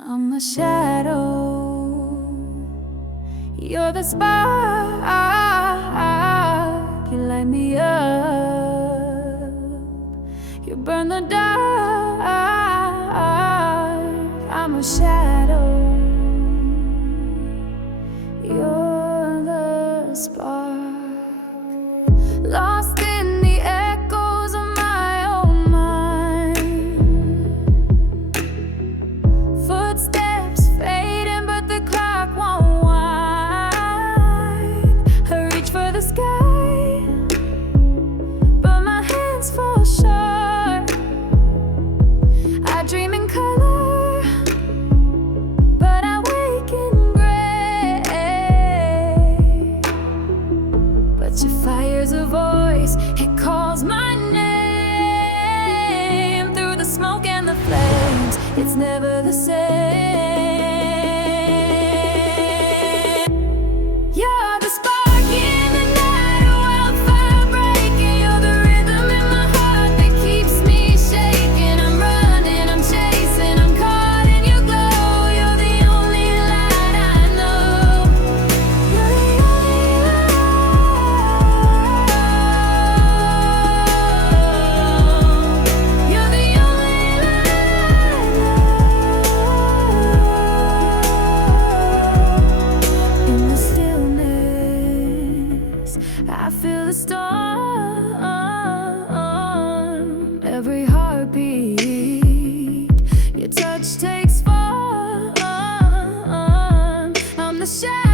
I'm the shadow, you're the spark, you light me up, you burn the dark. I'm a shadow, you're the spark, lost in the echoes of my own mind. Footsteps fading, but the clock won't wind. I reach for the sky, but my hands fall short. I dream in color, but I wake in gray. But your fire's a voice, it calls my name. Through the smoke and the flames, it's never the same. You're the spark in the night, a wildfire breaking. You're the rhythm in my heart that keeps me shaking. I'm running, I'm chasing, I'm caught in your glow. You're the only light I know. You're the only light. You're the only light I know. In the stillness, I feel the storm. Every heartbeat, your touch takes form. I'm the shadow.